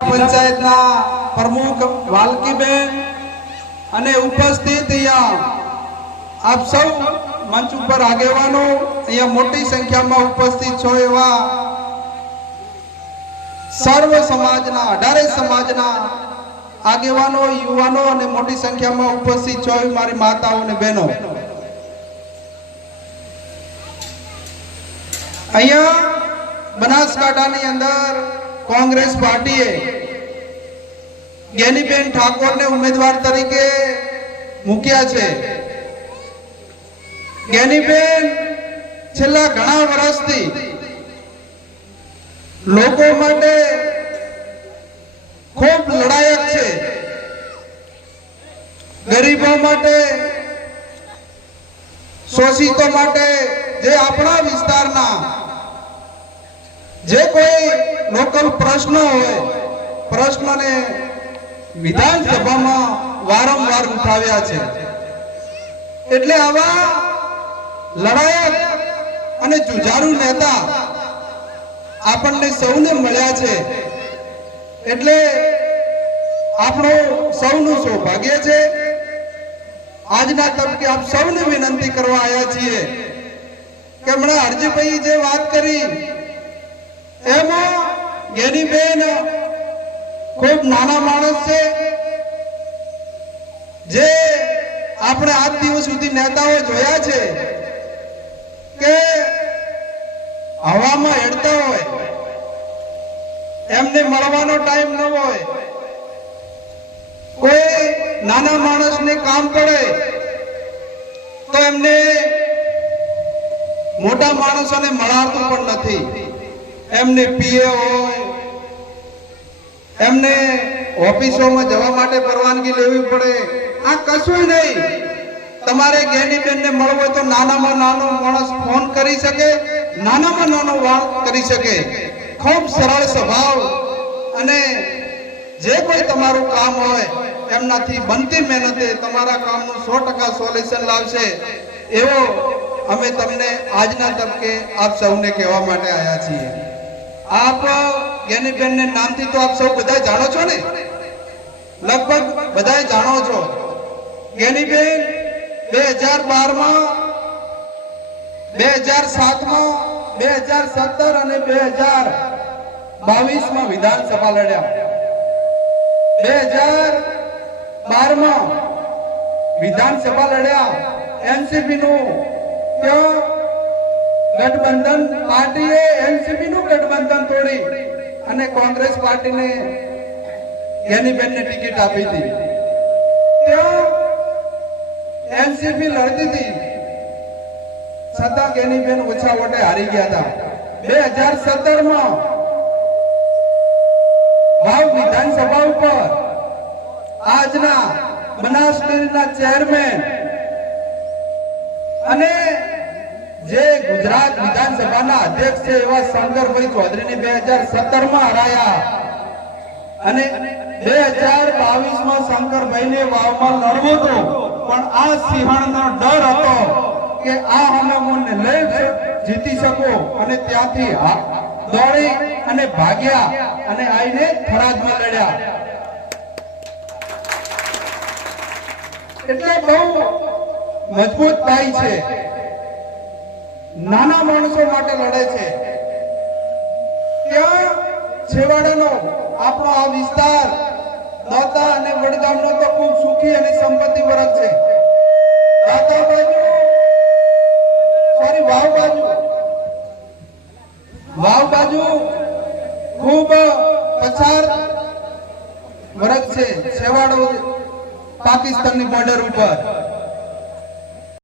પંચાયતના પ્રમુખ વાલકીબેન અને ઉપસ્થિત અહીંયા આપ સૌ મંચ ઉપર આગેવાનો અહીંયા મોટી સંખ્યામાં ઉપસ્થિત છો એવા સર્વ સમાજના, અઢારે સમાજના આગેવાનો, યુવાનો અને મોટી સંખ્યામાં ઉપસ્થિત છો મારી માતાઓ અને બહેનો. અહીંયા બનાસકાંઠાની અંદર કોંગ્રેસ પાર્ટીએ જ્ઞાનીબેન ઠાકોરને ઉમેદવાર તરીકે મૂક્યા છે. જ્ઞાનીબેન છેલ્લા ઘણા વર્ષથી લોકો માટે ખૂબ લડાયક છે. ગરીબો માટે, શોષિતો માટે જે આપણા વિસ્તારના જે કોઈ લોકલ પ્રશ્ન હોય, પ્રશ્નને વિધાનસભામાં વારંવાર ઉઠાવ્યા છે. એટલે આવા લડાયક અને જુજારુ નેતા આપણને સૌને મળ્યા છે. એટલે આપણું સૌનું સૌભાગ્ય છે. આજના તબકે આપ સૌને વિનંતી કરવા આવ્યા છીએ કે હમણાં હરજીભાઈ જે વાત કરી, એમાં જ્ઞાનીબેન ખૂબ નાના માણસ છે. જે આપણે આજ દિવસ સુધી નેતાઓ જોયા છે કે હવામાં હેડતા હોય, એમને મળવાનો ટાઈમ ન હોય, કોઈ નાના માણસને કામ પડે, તો એમને મોટા માણસોને મળાતું પણ નથી. એમને પીએ હોય. એમને ઓફિસોમાં જવા માટે પરવાનગી લેવી પડે. આ કશું નહીં. તમારે જ્ઞાનીબેનને મળવું હોય તો નાનામાં નાનો માણસ ફોન કરી શકે, નાનામાં નાનો વાત કરી શકે. ખૂબ સરળ સ્વભાવ. અને જે કોઈ તમારું કામ હોય, એમનાથી બનતી મહેનતે તમારા કામનું સો ટકા સોલ્યુશન લાવશે. એવો અમે તમને આજના તબકે આપ સૌને કહેવા માટે આવ્યા છીએ. આપ જ્ઞાનીબેન ને નામથી તો આપ સૌ બધા જાણો છો ને? લગભગ બધા જાણો છો. જ્ઞાનીબેન બે હજાર બારમાં, બે હજાર સાતમાં, બે હજાર સત્તર અને બે હજાર બાવીસમાં વિધાનસભા લડ્યા. બે હજાર બારમાં વિધાનસભા લડ્યા. એનસીપી નું ત્યાં ગઠબંધન પાર્ટીએ એનસીપી નું ગઠબંધન તોડી અને કોંગ્રેસ પાર્ટીને જ્ઞાનીબેનને ટિકિટ આપી હતી એનસીપી લડતી હતી છતાં જ્ઞાનીબેન ઓછા વોટે હારી ગયા હતા. બે હજાર સત્તરમાં વાવ વિધાનસભા ઉપર આજના બનાસ ચેરમેન અને જે ગુજરાત વિધાનસભાના અધ્યક્ષ છે એવા શંકરભાઈ ચૌધરીને બે હજાર સત્તરમાં હરાયા. અને બે હજાર બાવીસમાં શંકરભાઈને વાવમાં લડવો હતો. પણ આ સિંહણનો ડર હતો કે આ હનુમાનને લઈ જીતી શકો અને ત્યાંથી દોડી અને ભાગ્યા અને આઈને થરાદમાં લડ્યા. એટલે બહુ મજબૂત ભાઈ છે. નાના માણસો માટે લડે છે. ત્યાં છેવાડાનો આપણો આ વિસ્તાર દાતા અને વડગામનો તો ખૂબ સુખી અને સંપત્તિ વર્ગ છે. દાતા બાજુ, સોરી, વાવ બાજુ. વાવ બાજુ ખૂબ પછાર વર્ગ છે, છેવાડો પાકિસ્તાનની બોર્ડર ઉપર.